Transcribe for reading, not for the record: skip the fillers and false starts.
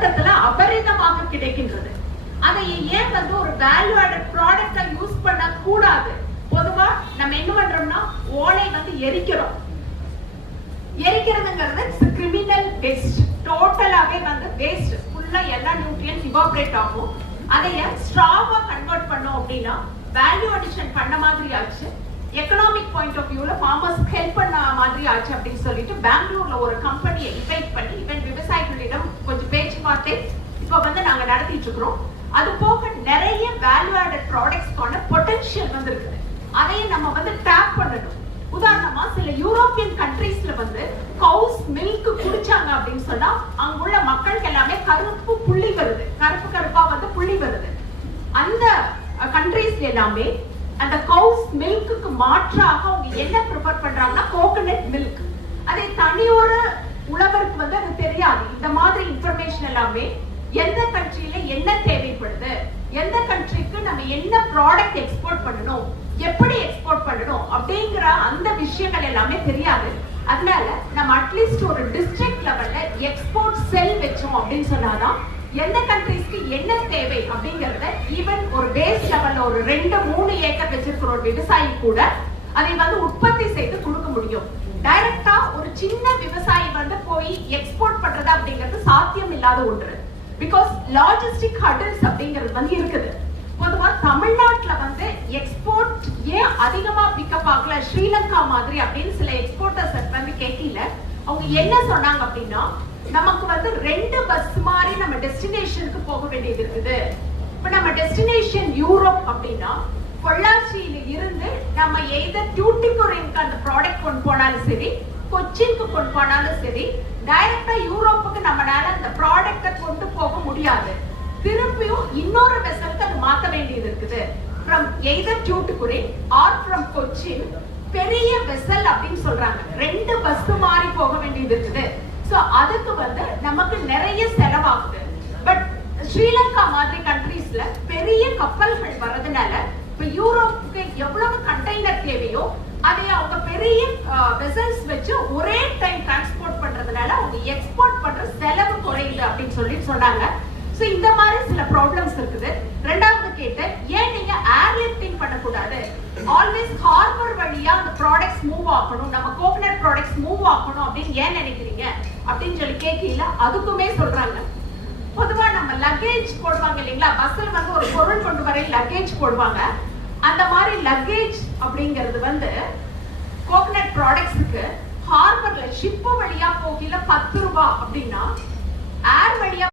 தோட்டத்துல அபரிதமாக கிடைக்கின்றது. அதை ஏன் வந்து ஒரு வேல்யூ ஆடட் ப்ராடக்டா யூஸ் பண்ண கூடாது? பொதுவா நம்ம என்ன பண்றோம்னா ஓலை வந்து எரிக்கிறோம். எரிக்கிறதுங்கிறது கிரிமினல் வேஸ்ட், டோட்டலாவே வந்து வேஸ்ட், ஃபுல்லா எல்லா நியூட்ரியன்ஸ் இவாபரேட் ஆகும். அதைய ஸ்ட்ராவா கன்வெர்ட் பண்ணோம் அப்படின்னா வேல்யூ அடிஷன் பண்ண மாதிரி ஆச்சு, எக்கனாமிக் பாயிண்ட் ஆஃப் வியூல ஃபார்மர்ஸ்க்கு ஹெல்ப் பண்ண மாதிரி ஆச்சு அப்படின்னு சொல்லிட்டு பெங்களூர்ல ஒரு கம்பெனியை இன்வைட் பண்ணி இவன் விவசாயிகளிடம் கொஞ்சம் பேச்சுவார்த்தை இப்ப வந்து நாங்க நடத்திட்டு இருக்கிறோம். அது போக நிறைய வேல்யூ ஆடட் ப்ராடக்ட்ஸ்க்கான பொட்டன்ஷியல் வந்து இருக்குது. அதையும் நம்ம வந்து டேப் பண்ணணும். உதாரணமா சில யூரோப்பியன் கண்ட்ரீஸ்ல வந்து கவுஸ் மில்க் குடிச்சாங்க அப்படின்னு சொன்னா அங்குள்ள மக்களுக்கு எல்லாமே கருப்பு புள்ளி வருது, கருப்பு கருப்பா வந்து புள்ளி வருது. அந்த கண்ட்ரீஸ்ல எல்லாமே அந்த கவுஸ் மில்க்கு மாற்றாக அவங்க என்ன ப்ரிஃபர் பண்றாங்கன்னா கோகனட் மில்க். அதை தனியொரு உழவருக்கு வந்து அது தெரியாது. இந்த மாதிரி இன்ஃபர்மேஷன் எல்லாமே எந்த கண்ட்ரியில என்ன தேவைப்படுது, எந்த கண்ட்ரிக்கு நம்ம என்ன ப்ராடக்ட் எக்ஸ்போர்ட் பண்ணணும், எப்படி எக்ஸ்போர்ட் பண்ணணும் அப்படிங்கிற அந்த விஷயங்கள் எல்லாமே தெரியாது. அதனால நம்ம அட்லீஸ்ட் ஒரு டிஸ்ட்ரிக்ட் லெவல்ல எக்ஸ்போர்ட் செல் வச்சோம் அப்படின்னு சொன்னாதான் எந்த கண்ட்ரீஸ்க்கு என்ன தேவை அப்படிங்கறத ஈவன் ஒரு பேஸ் லெவல்ல ஒரு 2-3 ஏக்கர் வச்சிருக்கிற ஒரு விவசாயி கூட அதை வந்து உற்பத்தி செய்து கொடுக்க முடியும். டைரக்டா ஒரு சின்ன விவசாயி வந்து போய் எக்ஸ்போர்ட் பண்றது அப்படிங்கிறது சாத்தியம் இல்லாத ஒன்று. பிகாஸ் லாஜிஸ்டிக் ஹர்டில்ஸ் அப்படிங்கிறது வந்து இருக்குது. பொதுவா தமிழ்நாட்டுல வந்து எக்ஸ்போர்ட் ஏன் அதிகமா பிக்கப் ஆகல ஸ்ரீலங்கா மாதிரி அப்படின்னு சில எக்ஸ்போர்ட்டர்ஸ் வந்து கேட்கல. அவங்க என்ன சொன்னாங்க அப்படின்னா நமக்கு வந்து 2 பஸ் மாதிரி நம்ம டெஸ்டினேஷனுக்கு போக வேண்டியது இருக்குது. இப்ப நம்ம டெஸ்டினேஷன் யூரோப் அப்படின்னா பொள்ளாச்சியில இருந்து நம்ம எய்தர் டியூட்டிகோரின்க்கு அந்த ப்ராடக்ட் கொண்டு போனாலும் சரி, கொச்சின்க்கு கொண்டு போனாலும் சரி, டைரக்டா யூரோப்புக்கு நம்மளால அந்த ப்ராடக்ட்டை கொண்டு போக முடியாது. திருப்பியும் இன்னொரு வெசலுக்கு அது மாத்த வேண்டியது இருக்குது. from either Tuticorin or from Cochin பெரிய வெசல் அப்படின்னு சொல்றாங்க. 2 பஸ் மாறி போக வேண்டியது இருக்குது. சோ அதுக்கு வந்து நமக்கு நிறைய செலவாகுது. பட் ஸ்ரீலங்கா மாதிரி கண்ட்ரீஸ்ல பெரிய கப்பல்கள் வர்றதுனால இப்ப யூரோப்புக்கு எவ்வளவு கண்டெய்னர் தேவையோ அதை அவங்க பெரிய வெசல்ஸ் வச்சு ஒரே டைம் டிரான்ஸ்போர்ட் பண்றதுனால அவங்க எக்ஸ்போர்ட் பண்ற செலவு குறையுது அப்படின்னு சொல்லி சொன்னாங்க. சோ இந்த மாதிரி சில ப்ராப்ளம்ஸ் இருக்குது. ரெண்டாவது கேட்ட ஏன் நீங்க ஏர்லிஃப்டிங் பண்ணக்கூடாது, ஆல்வேஸ் ஹார்பர் வழியா அந்த ப்ராடக்ட்ஸ் மூவ் ஆகணும், நம்ம கோகனட் ப்ராடக்ட்ஸ் மூவ் ஆகணும் அப்படின்னு ஏன் நினைக்கிறீங்க அப்படின்னு சொல்லி கேட்கல. அதுக்குமே சொல்றாங்க பொதுவா நம்ம லக்கேஜ் போடுவாங்க இல்லைங்களா, பஸ்ல வந்து ஒரு பொருள் கொண்டு வர லக்கேஜ் போடுவாங்க. அந்த மாதிரி லக்கேஜ் அப்படிங்கிறது வந்து கோகனட் ப்ராடக்ட்ஸ்க்கு ஹார்பர்ல ஷிப் வழியா போகல 10 ரூபாய் அப்படின்னா ஏர் வழியா